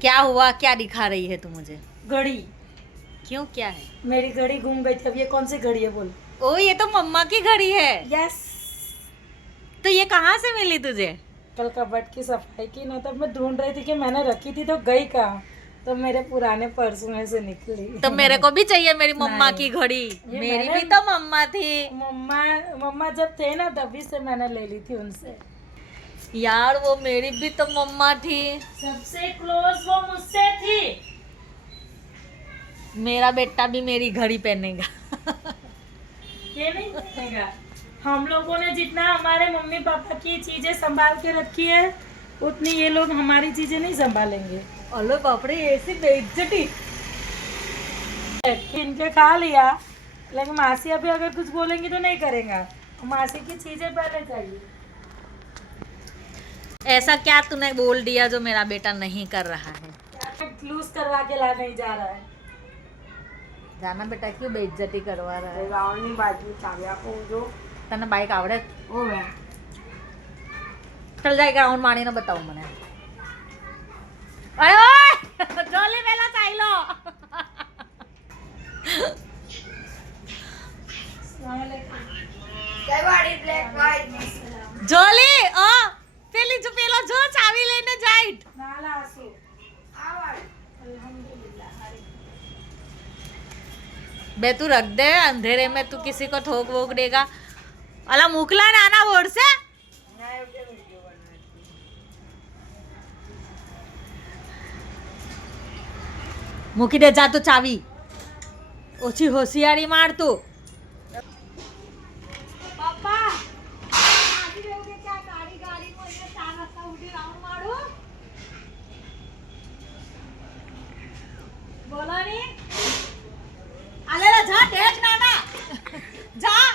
क्या हुआ, क्या दिखा रही है तू मुझे? घड़ी। क्यों, क्या है? मेरी घड़ी घूम गई थी। अब ये कौन सी घड़ी है बोल? ओ, ये तो मम्मा की घड़ी है। यस। तो ये कहाँ से मिली तुझे? कल कबर्ड की सफाई की ना, तब मैं ढूंढ रही थी कि मैंने रखी थी तो गई कहाँ। तो मेरे पुराने पर्स में से निकली। तो मेरे को भी चाहिए मेरी मम्मा नहीं। की घड़ी। ये मेरी मैंने- भी तो मम्मा थी। मम्मा मम्मा जब थे ना तभी से मैंने ले ली थी उनसे। यार वो मेरी भी तो मम्मा थी। सबसे क्लोज वो मुझसे थी। मेरा बेटा भी मेरी घड़ी पहनेगा। ये नहीं बनेगा। हम लोगों ने जितना हमारे मम्मी पापा की चीजें संभाल के रखी है, उतनी ये लोग हमारी चीजें नहीं संभालेंगे। अरे बाप रे, ऐसी बेइज्जती। इनके खा लिया, लेकिन मासी अभी अगर कुछ बोलेंगी तो नहीं करेगा। मासी की चीजें पहले चाहिए। ऐसा क्या तूने बोल दिया जो मेरा बेटा नहीं कर रहा है? लूज करवा के ला नहीं जा रहा है। जाना बेटा, क्यों बेइज्जती करवा रहा है? गाँवनी बाजू चाव्या को जो तने बाइक आवड़े? वो है। चल जाए ग्राउंड मानी ना बताऊं मैंने। अरे ओए जोली वेला चाइलो। જોલી ઓ પેલી જો પેલો જો ચાવી લઈને જાઈટ नाला आसू आवाज अल्हम्दुलिल्लाह। बे तू रख दे, अंधेरे में तू किसी को ठोक वोक देगा। अला मुकला नाना बोर्ड से મૂકી દે જા તું ચાવી. ઓછી હોશિયારી માર તું. પપ્પા આવી રહ્યું કે ક્યાં ગાડી ગાડીમાં અહીંયા 4 રસ્તા ઉડી રાઉન્ડ મારું. બોલો ની. આલેલા જા દેખ નાના. જા.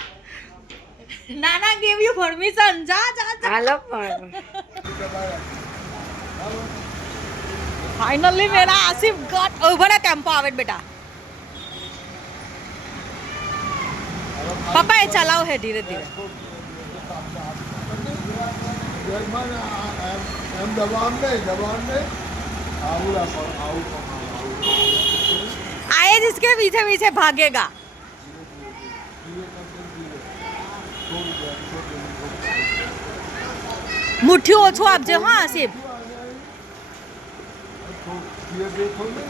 નાના gave you permission. જા જા જા. હાલો પણ फाइनली मेरा आसिफ गॉट ओवर है टेम्पो आवे बेटा. पापा ये चलाओ है धीरे धीरे. आए जिसके पीछे पीछे भागेगा. मुट्ठी ओछो आपजे हाँ आसिफ.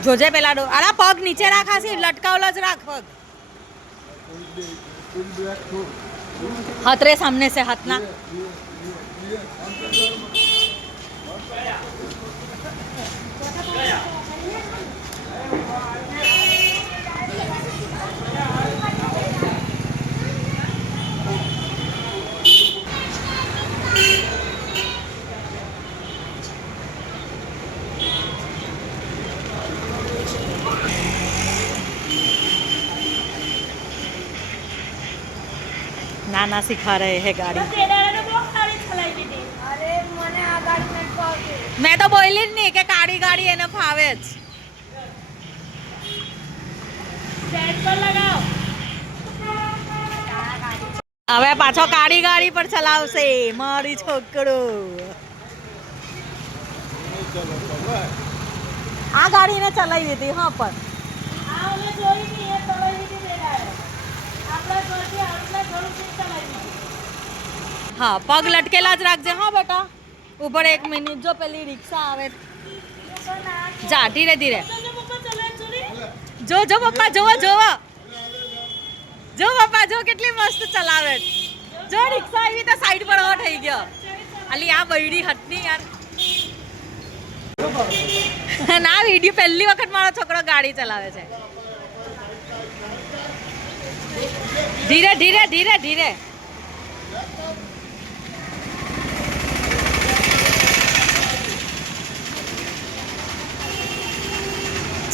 જોજે પેલા ડો. અરે પગ નીચે રાખ આસિફ, લટકાવલા જ રાખ પગ. हाथ रे सामने से हाथ ना. नाना सिखा रहे हैं गाड़ी. मैं तो बोली જ નહીં કે કાળી ગાડી એને ફાવે જ. હવે પાછો કાળી ગાડી પર ચલાવશે મારી છોકરો. આ ગાડીને ચલાવી હતી હા પણ હા પગ લટકેલા જ રાખજે હા બેટા. ઉપર 1 મિનિટ જો પેલી રિક્ષા આવે. જા ધીરે ધીરે. જો જો પપ્પા જોવો જોવો. જો પપ્પા જો કેટલી મસ્ત ચલાવે. જો રિક્ષા આવી તો સાઈડ પર હો થઈ ગયો. અલી આ બૈડી હટની યાર. ના વિડિયો પહેલી વખત મારો છોકરો ગાડી ચલાવે છે. ધીરે ધીરે ધીરે ધીરે.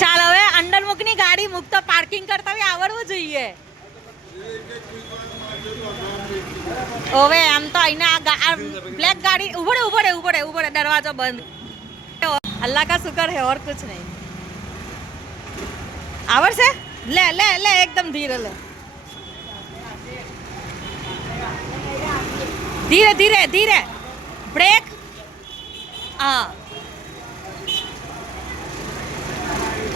ચાલ હવે અંડર મૂકની ગાડી મૂકતો પાર્કિંગ કરતા બી આવડવું જોઈએ. હવે આમ તો અહીંયા આ બ્લેક ગાડી ઉભરે ઉભરે ઉભરે ઉભરે દરવાજો બંધ. अल्लाह का शुक्र है और कुछ नहीं. आवर से ले ले ले एकदम धीरे ले. धीरे धीरे धीरे. ब्रेक. हाँ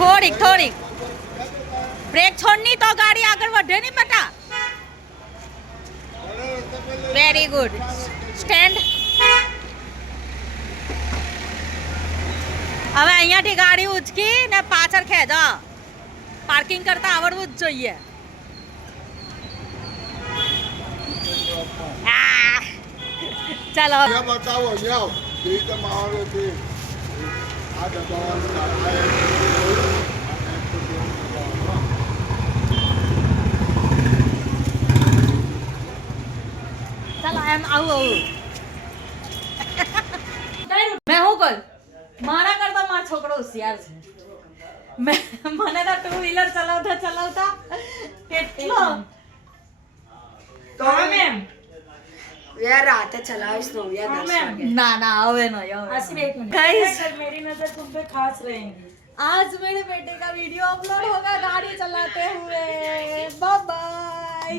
થોડીક થોડીક બ્રેક છોડની તો ગાડી આગળ વધે નહીં બેટા. Very good. સ્ટેન્ડ. હવે અહીંયાથી ગાડી ઉચકી ને પાછળ ખેંચો. પાર્કિંગ કરતા આવડવું જ જોઈએ. ચાલો અહીંયા બતાવો અહીંયા જે રીતે માહોલ છે આ દબાવવાનું ચાલો એમ આવું મેં શું કહ્યું મારા કરતા મારો છોકરો હોશિયાર છે. મને તો ટુ વ્હીલર ચલાવતા ચલાવતા કેટલો તો મેમ यार रात चलाओ स्नोविया हाँ 10 मैम। बजे ના ના હવે નહીં હવે आसिफ एक मिनट Guys। कल मेरी नजर तुम पे खास रहेंगी आज मेरे बेटे का वीडियो अपलोड होगा गाड़ी चलाते हुए. Bye bye.